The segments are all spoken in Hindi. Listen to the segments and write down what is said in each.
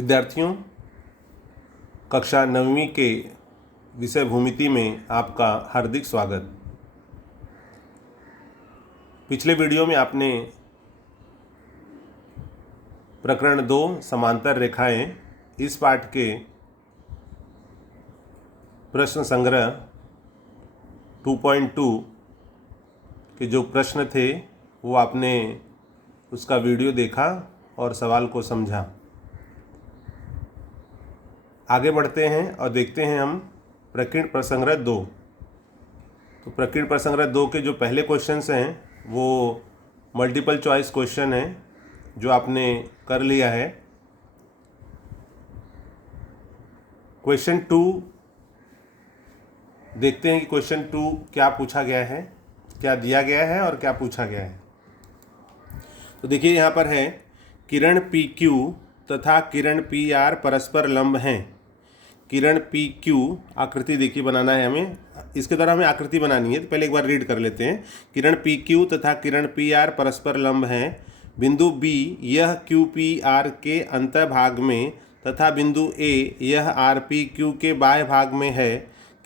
विद्यार्थियों, कक्षा 9वीं के विषय भूमिति में आपका हार्दिक स्वागत। पिछले वीडियो में आपने प्रकरण 2 समांतर रेखाएं इस पाठ के प्रश्न संग्रह 2.2 के जो प्रश्न थे वो आपने उसका वीडियो देखा और सवाल को समझा। आगे बढ़ते हैं और देखते हैं हम प्रकीर्ण प्रसंग्रह 2। तो प्रकीर्ण प्रसंग्रह 2 के जो पहले क्वेश्चंस हैं वो मल्टीपल चॉइस क्वेश्चन हैं जो आपने कर लिया है। क्वेश्चन 2 देखते हैं कि क्वेश्चन 2 क्या पूछा गया है, क्या दिया गया है और क्या पूछा गया है। तो देखिए यहाँ पर है किरण PQ तथा किरण PR परस्पर लंब हैं। किरण PQ आकृति देखिए बनाना है हमें, इसके द्वारा हमें आकृति बनानी है। तो पहले एक बार रीड कर लेते हैं। किरण PQ तथा किरण PR परस्पर लंब हैं। बिंदु B यह QPR के अंतःभाग में तथा बिंदु A यह RPQ के बाह्य भाग में है।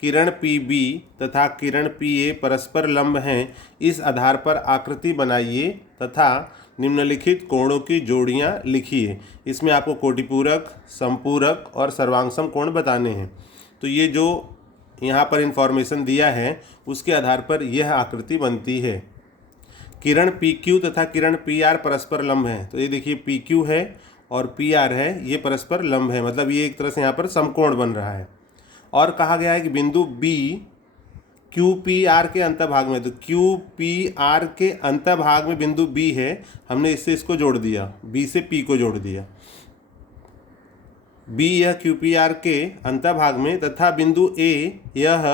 किरण PB तथा किरण PA परस्पर लंब हैं। इस आधार पर आकृति बनाइए तथा निम्नलिखित कोणों की जोड़ियां लिखिए। इसमें आपको कोटिपूरक, संपूरक और सर्वांगसम कोण बताने हैं। तो ये जो यहाँ पर इंफॉर्मेशन दिया है उसके आधार पर यह आकृति बनती है। किरण PQ तथा किरण PR परस्पर लंब हैं। तो ये देखिए PQ है और PR है, ये परस्पर लंब है, मतलब ये एक तरह से यहाँ पर समकोण बन रहा है। और कहा गया है कि बिंदु B QPR के अंतःभाग में, तो QPR के अंतःभाग में बिंदु B है, हमने इससे इसको जोड़ दिया, B से P को जोड़ दिया। B यह QPR के अंतःभाग में तथा बिंदु A यह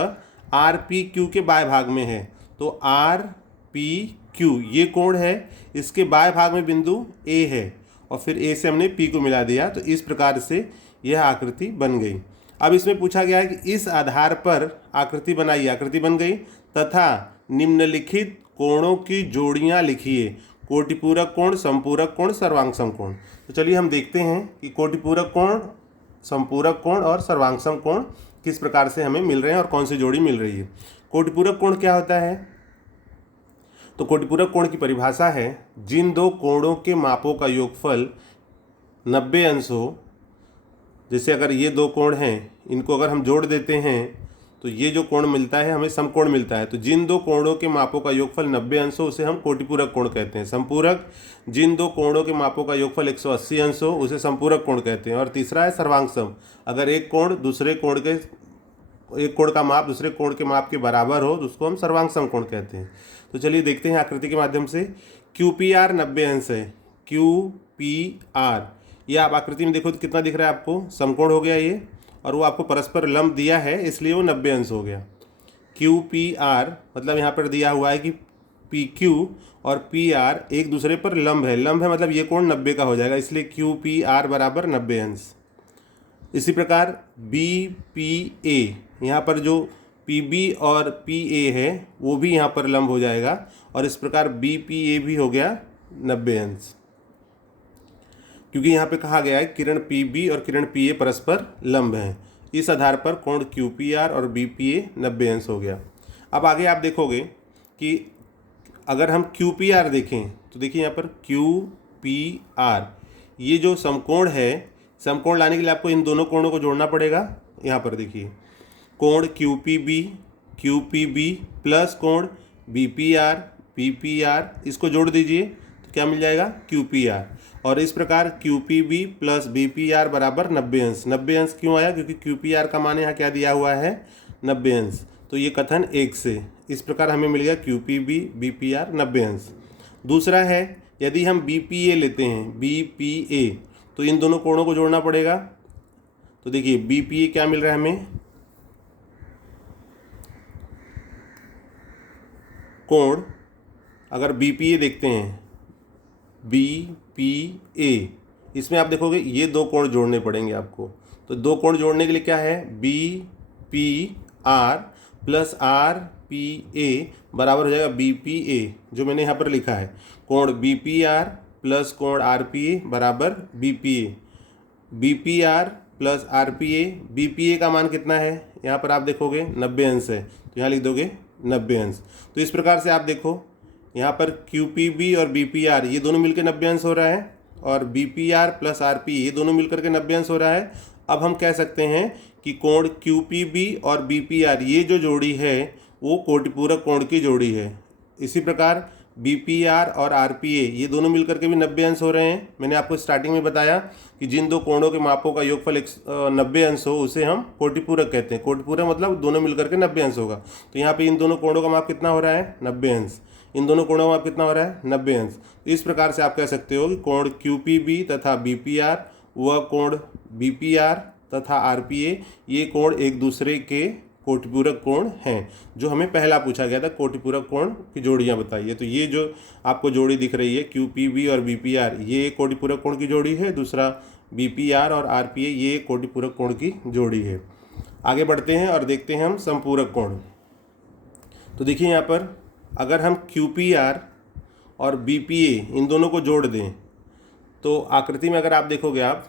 RPQ के बाह्य भाग में है। तो RPQ ये कोण है, इसके बाह्य भाग में बिंदु A है और फिर A से हमने P को मिला दिया। तो इस प्रकार से यह आकृति बन गई। अब इसमें पूछा गया है कि इस आधार पर आकृति बनाइए। आकृति बन गई तथा निम्नलिखित कोणों की जोड़ियां लिखिए। कोटिपूरक कोण, संपूरक कोण, सर्वांगसम कोण। तो चलिए हम देखते हैं कि कोटिपूरक कोण, संपूरक कोण और सर्वांगसम कोण किस प्रकार से हमें मिल रहे हैं और कौन सी जोड़ी मिल रही है। कोटिपूरक कोण क्या होता है? तो कोटिपूरक कोण की परिभाषा है जिन दो कोणों के मापों का योगफल 90 अंश हो। जैसे अगर ये दो कोण हैं, इनको अगर हम जोड़ देते हैं तो ये जो कोण मिलता है हमें समकोण मिलता है। तो जिन दो कोणों के मापों का योगफल 90 अंश हो उसे हम कोटिपूरक कोण कहते हैं। संपूरक, जिन दो कोणों के मापों का योगफल 180 अंश हो उसे संपूरक कोण कहते हैं। और तीसरा है सर्वांगसम, अगर एक कोण का माप दूसरे कोण के माप के बराबर हो तो उसको हम सर्वांगसम कोण कहते हैं। तो चलिए देखते हैं आकृति के माध्यम से। QPR 90 अंश है। QPR ये आप आकृति में देखो तो कितना दिख रहा है आपको, समकोण हो गया ये, और वो आपको परस्पर लंब दिया है इसलिए वो 90 अंश हो गया। QPR मतलब यहाँ पर दिया हुआ है कि PQ और PR एक दूसरे पर लंब है। लंब है मतलब ये कोण 90 का हो जाएगा, इसलिए QPR बराबर 90 अंश। इसी प्रकार BPA, यहाँ पर जो PB और PA है वो भी यहाँ पर लंब हो जाएगा और इस प्रकार BPA भी हो गया 90 अंश, क्योंकि यहाँ पे कहा गया है किरण PB और किरण PA परस्पर लंब हैं। इस आधार पर कोण QPR और BPA 90 अंश हो गया। अब आगे आप देखोगे कि अगर हम QPR देखें तो देखिए यहाँ पर QPR ये जो समकोण है, समकोण लाने के लिए आपको इन दोनों कोणों को जोड़ना पड़ेगा। यहाँ पर देखिए कोण QPB प्लस कोण BPR, इसको जोड़ दीजिए तो क्या मिल जाएगा QPR। और इस प्रकार QPB प्लस BPR बराबर 90 अंश। 90 अंश क्यों आया? क्योंकि QPR का मान यहाँ क्या दिया हुआ है, 90 अंश। तो ये कथन 1 से, इस प्रकार हमें मिल गया QPB BPR 90 अंश। दूसरा है यदि हम BPA लेते हैं, BPA, तो इन दोनों कोणों को जोड़ना पड़ेगा। तो देखिए BPA क्या मिल रहा है हमें, कोण अगर BPA देखते हैं, BPA, इसमें आप देखोगे ये दो कोण जोड़ने पड़ेंगे आपको। तो दो कोण जोड़ने के लिए क्या है, BPR प्लस RPA बराबर हो जाएगा BPA, जो मैंने यहाँ पर लिखा है। कोण BPR प्लस कोण RPA बराबर BPA। BPR plus RPA। BPA का मान कितना है, यहाँ पर आप देखोगे 90 अंश है, तो यहाँ लिख दोगे 90 अंश। तो इस प्रकार से आप देखो यहाँ पर QPB और BPR ये दोनों मिलकर 90 अंश हो रहा है, और BPR प्लस RPA ये दोनों मिलकर के 90 अंश हो रहा है। अब हम कह सकते हैं कि कोण QPB और BPR ये जो जोड़ी है वो कोटिपूरक कोण की जोड़ी है। इसी प्रकार BPR और RPA ये दोनों मिलकर के भी 90 अंश हो रहे हैं। मैंने आपको स्टार्टिंग में बताया कि जिन दो कोणों के मापों का योगफल 90 अंश हो उसे हम कोटिपूरक कहते हैं। कोटिपूरक मतलब दोनों मिलकर के 90 अंश होगा। तो यहाँ पे इन दोनों कोणों का माप कितना हो रहा है, 90 अंश। इन दोनों कोणों का माप कितना हो रहा है, 90 अंश। इस प्रकार से आप कह सकते हो कि कोण QPB तथा BPR व कोण BPR तथा RPA ये कोण एक दूसरे के कोटिपूरक कोण हैं, जो हमें पहला पूछा गया था, कोटिपूरक कोण की जोड़ियां बताइए। तो ये जो आपको जोड़ी दिख रही है QPB और BPR ये कोटिपूरक कोण की जोड़ी है, दूसरा BPR और RPA ये कोटिपूरक कोण की जोड़ी है। आगे बढ़ते हैं और देखते हैं हम संपूरक कोण। तो देखिए यहाँ पर अगर हम QPR और BPA इन दोनों को जोड़ दें तो आकृति में अगर आप देखोगे आप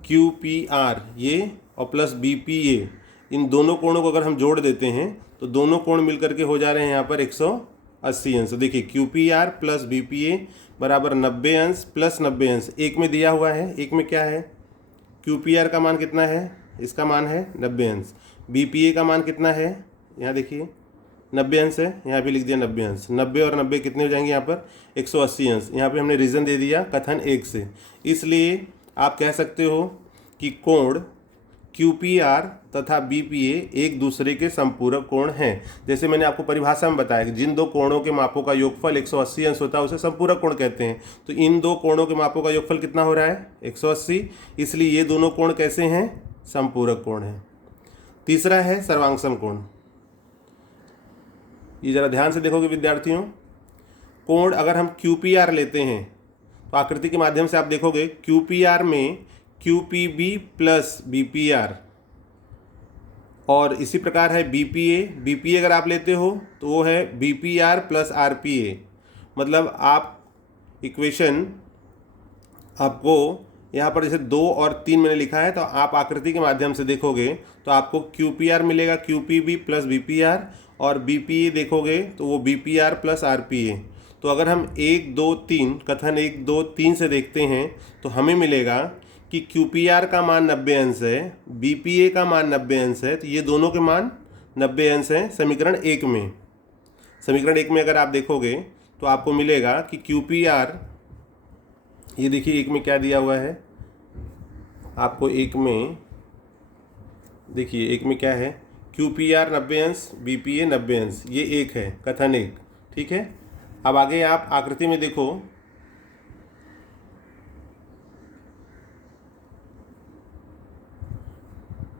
QPR ये और प्लस BPA इन दोनों कोणों को अगर हम जोड़ देते हैं तो दोनों कोण मिलकर के हो जा रहे हैं यहाँ पर 180 अंश। देखिए QPR प्लस BPA बराबर 90 अंश प्लस 90 अंश। एक में दिया हुआ है, एक में क्या है, QPR का मान कितना है, इसका मान है 90 अंश। BPA का मान कितना है, यहाँ देखिए 90 अंश है, यहाँ पे लिख दिया 90 अंश। 90 और 90 कितने हो जाएंगे यहाँ पर, 180 अंश। यहाँ पे हमने रीज़न दे दिया कथन 1 से। इसलिए आप कह सकते हो कि कोण QPR तथा BPA एक दूसरे के संपूरक कोण हैं। जैसे मैंने आपको परिभाषा में बताया कि जिन दो कोणों के मापों का योगफल 180 अंश होता है उसे संपूरक कोण कहते हैं। तो इन दो कोणों के मापों का योगफल कितना हो रहा है, 180। इसलिए ये दोनों कोण कैसे हैं, संपूरक कोण हैं। तीसरा है सर्वांगसम कोण। ये जरा ध्यान से देखोगे विद्यार्थियों, कोण अगर हम QPR लेते हैं तो आकृति के माध्यम से आप देखोगे QPR में QPB प्लस BPR, और इसी प्रकार है BPA अगर आप लेते हो तो वो है BPR प्लस RPA। मतलब आप इक्वेशन आपको यहाँ पर जैसे 2 और 3 मैंने लिखा है, तो आप आकृति के माध्यम से देखोगे तो आपको QPR मिलेगा QPB प्लस BPR, और BPA देखोगे तो वो BPR प्लस RPA। तो अगर हम 1 2 3 कथन 1 2 3 से देखते हैं तो हमें मिलेगा कि QPR का मान 90 अंश है, BPA का मान 90 अंश है, तो ये दोनों के मान 90 अंश हैं समीकरण 1 में। समीकरण 1 में अगर आप देखोगे तो आपको मिलेगा कि QPR, ये देखिए 1 में क्या दिया हुआ है आपको, 1 में देखिए 1 में क्या है, QPR 90 अंश BPA 90 अंश, ये 1 है कथन 1, ठीक है। अब आगे आप आकृति में देखो,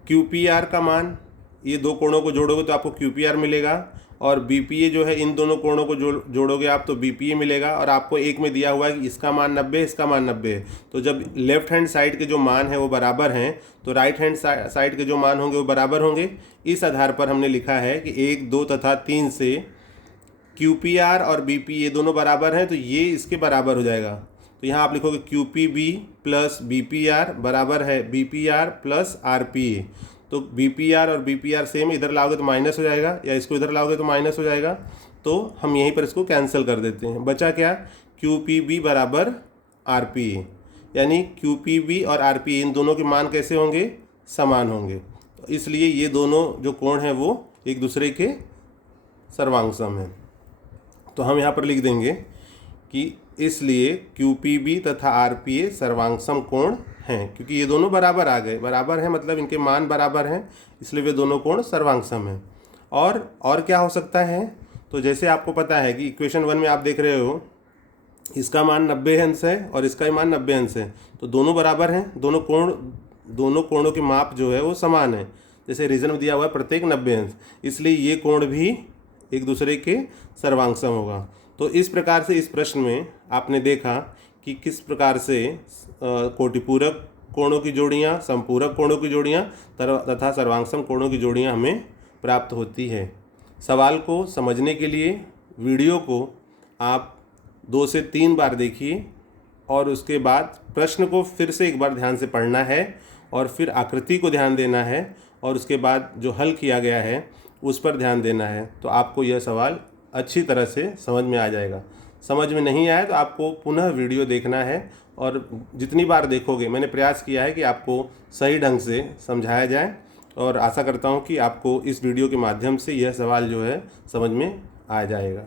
QPR का मान, ये दो कोणों को जोड़ोगे तो आपको QPR मिलेगा, और BPA जो है इन दोनों कोणों को जोड़ोगे आप तो BPA मिलेगा। और आपको एक में दिया हुआ है कि इसका मान 90 इसका मान 90 है। तो जब लेफ्ट हैंड साइड के जो मान है वो बराबर हैं तो राइट हैंड साइड के जो मान होंगे वो बराबर होंगे। इस आधार पर हमने लिखा है कि 1 2 तथा 3 से QPR और BPA दोनों बराबर हैं, तो ये इसके बराबर हो जाएगा। तो यहाँ आप लिखोगे QPB प्लस BPR बराबर है BPR प्लस RPA। तो BPR और BPR सेम, इधर लाओगे तो माइनस हो जाएगा, या इसको इधर लाओगे तो माइनस हो जाएगा। तो हम यहीं पर इसको कैंसिल कर देते हैं। बचा क्या, QPB बराबर RPA, यानी QPB और RPA इन दोनों के मान कैसे होंगे, समान होंगे। तो इसलिए ये दोनों जो कोण हैं वो एक दूसरे के सर्वांगसम हैं। तो हम यहाँ पर लिख देंगे कि इसलिए QPB तथा RPA सर्वांगसम कोण हैं, क्योंकि ये दोनों बराबर आ गए। बराबर हैं मतलब इनके मान बराबर हैं, इसलिए वे दोनों कोण सर्वांगसम हैं। और क्या हो सकता है, तो जैसे आपको पता है कि इक्वेशन 1 में आप देख रहे हो इसका मान 90 अंश है और इसका मान 90 अंश है, तो दोनों बराबर हैं। दोनों कोणों के माप जो है वो समान है, जैसे रीजन में दिया हुआ है प्रत्येक 90 अंश, इसलिए ये कोण भी एक दूसरे के सर्वांगसम होगा। तो इस प्रकार से इस प्रश्न में आपने देखा कि किस प्रकार से कोटिपूरक कोणों की जोड़ियाँ, संपूरक कोणों की जोड़ियाँ तथा सर्वांगसम कोणों की जोड़ियाँ हमें प्राप्त होती है। सवाल को समझने के लिए वीडियो को आप 2 से 3 बार देखिए और उसके बाद प्रश्न को फिर से एक बार ध्यान से पढ़ना है और फिर आकृति को ध्यान देना है और उसके बाद जो हल किया गया है उस पर ध्यान देना है। तो आपको यह सवाल अच्छी तरह से समझ में आ जाएगा। समझ में नहीं आया तो आपको पुनः वीडियो देखना है और जितनी बार देखोगे, मैंने प्रयास किया है कि आपको सही ढंग से समझाया जाए और आशा करता हूँ कि आपको इस वीडियो के माध्यम से यह सवाल जो है समझ में आ जाएगा।